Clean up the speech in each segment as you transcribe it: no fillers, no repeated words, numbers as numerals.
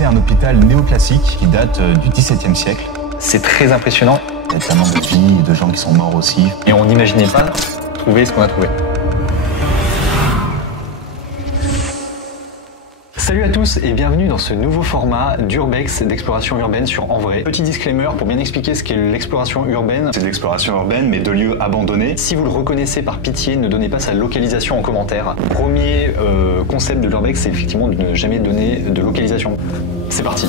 visité un hôpital néoclassique qui date du XVIIe siècle. C'est très impressionnant. Il y a tellement de vies et de gens qui sont morts aussi. Et on n'imaginait pas trouver ce qu'on a trouvé. Salut à tous et bienvenue dans ce nouveau format d'Urbex d'exploration urbaine sur En Vrai. Petit disclaimer pour bien expliquer ce qu'est l'exploration urbaine. C'est de l'exploration urbaine mais de lieux abandonnés. Si vous le reconnaissez, par pitié, ne donnez pas sa localisation en commentaire. Premier concept de l'Urbex, c'est effectivement de ne jamais donner de localisation. C'est parti.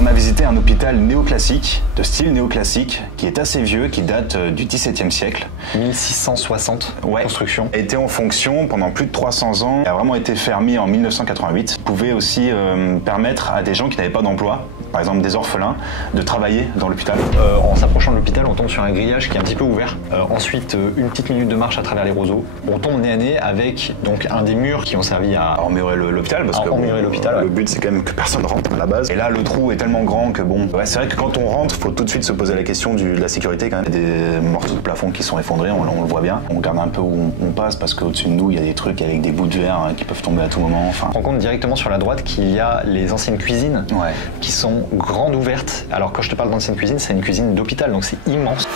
On a visité un hôpital néoclassique, de style néoclassique, qui est assez vieux, qui date du XVIIe siècle. 1660, construction. Était en fonction pendant plus de 300 ans. Il a vraiment été fermé en 1988. Il pouvait aussi permettre à des gens qui n'avaient pas d'emploi, par exemple des orphelins, de travailler dans l'hôpital. En s'approchant de l'hôpital, on tombe sur un grillage qui est un petit peu ouvert. Ensuite, une petite minute de marche à travers les roseaux. On tombe nez à nez avec donc un des murs qui ont servi à emmurer l'hôpital, parce que le but c'est quand même que personne rentre à la base. Et là, le trou est tellement grand que bon, c'est vrai que quand on rentre, il faut tout de suite se poser la question de la sécurité quand même. Il y a des morceaux de plafond qui sont effondrés, on le voit bien. On regarde un peu où on passe parce qu'au-dessus de nous, il y a des trucs avec des bouts de verre qui peuvent tomber à tout moment. Enfin, on rencontre directement sur la droite qu'il y a les anciennes cuisines qui sont grandes ouvertes. Alors quand je te parle d'ancienne cuisine, c'est une cuisine d'hôpital, donc c'est immense.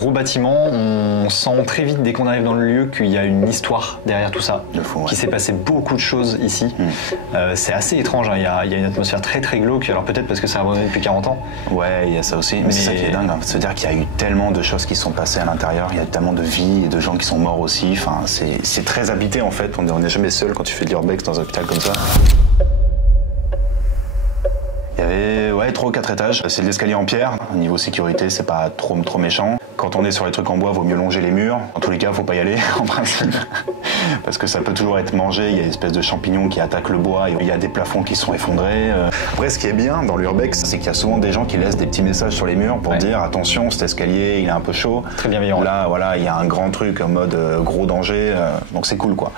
Gros bâtiment, on sent très vite dès qu'on arrive dans le lieu qu'il y a une histoire derrière tout ça, qu'il s'est passé beaucoup de choses ici. C'est assez étrange, hein. Il y a une atmosphère très très glauque, alors peut-être parce que ça a abandonné depuis 40 ans. Ouais, il y a ça aussi, mais c'est ça qui est dingue, se dire qu'il y a eu tellement de choses qui sont passées à l'intérieur, il y a tellement de vies et de gens qui sont morts aussi, enfin, c'est très habité en fait, on n'est jamais seul quand tu fais de l'urbex dans un hôpital comme ça. Il y avait 3 ou 4 étages, c'est de l'escalier en pierre, niveau sécurité c'est pas trop méchant. Quand on est sur les trucs en bois, vaut mieux longer les murs. En tous les cas, faut pas y aller, en principe. Parce que ça peut toujours être mangé, il y a une espèce de champignons qui attaquent le bois, il y a des plafonds qui sont effondrés. Après, ce qui est bien dans l'urbex, c'est qu'il y a souvent des gens qui laissent des petits messages sur les murs pour dire attention, cet escalier, il est un peu chaud. Très bienveillant. Là, voilà, il y a un grand truc en mode gros danger, donc c'est cool, quoi.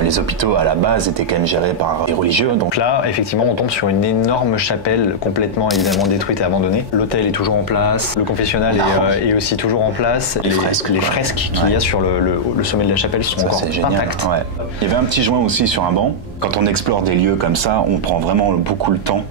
Les hôpitaux, à la base, étaient quand même gérés par des religieux. Donc là, effectivement, on tombe sur une énorme chapelle complètement, évidemment, détruite et abandonnée. L'autel est toujours en place, le confessionnal est aussi toujours en place. Les fresques qu'il y a sur le sommet de la chapelle sont encore intactes. Il y avait un petit joint aussi sur un banc. Quand on explore des lieux comme ça, on prend vraiment beaucoup le temps.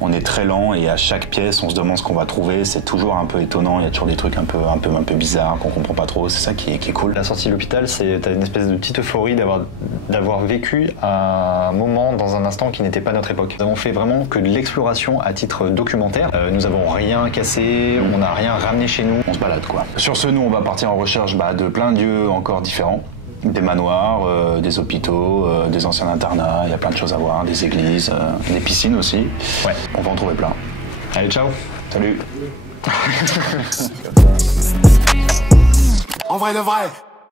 On est très lent et à chaque pièce, on se demande ce qu'on va trouver. C'est toujours un peu étonnant. Il y a toujours des trucs un peu bizarres qu'on comprend pas trop. C'est ça qui est cool. La sortie de l'hôpital, t'as une espèce de petite euphorie d'avoir vécu un moment dans un instant qui n'était pas notre époque. Nous avons fait vraiment que de l'exploration à titre documentaire. Nous n'avons rien cassé, on n'a rien ramené chez nous. On se balade, quoi. Sur ce, nous, on va partir en recherche de plein de lieux encore différents. Des manoirs, des hôpitaux, des anciens internats, il y a plein de choses à voir, des églises, des piscines aussi. Ouais. On va en trouver plein. Allez, ciao. Salut. En vrai de vrai.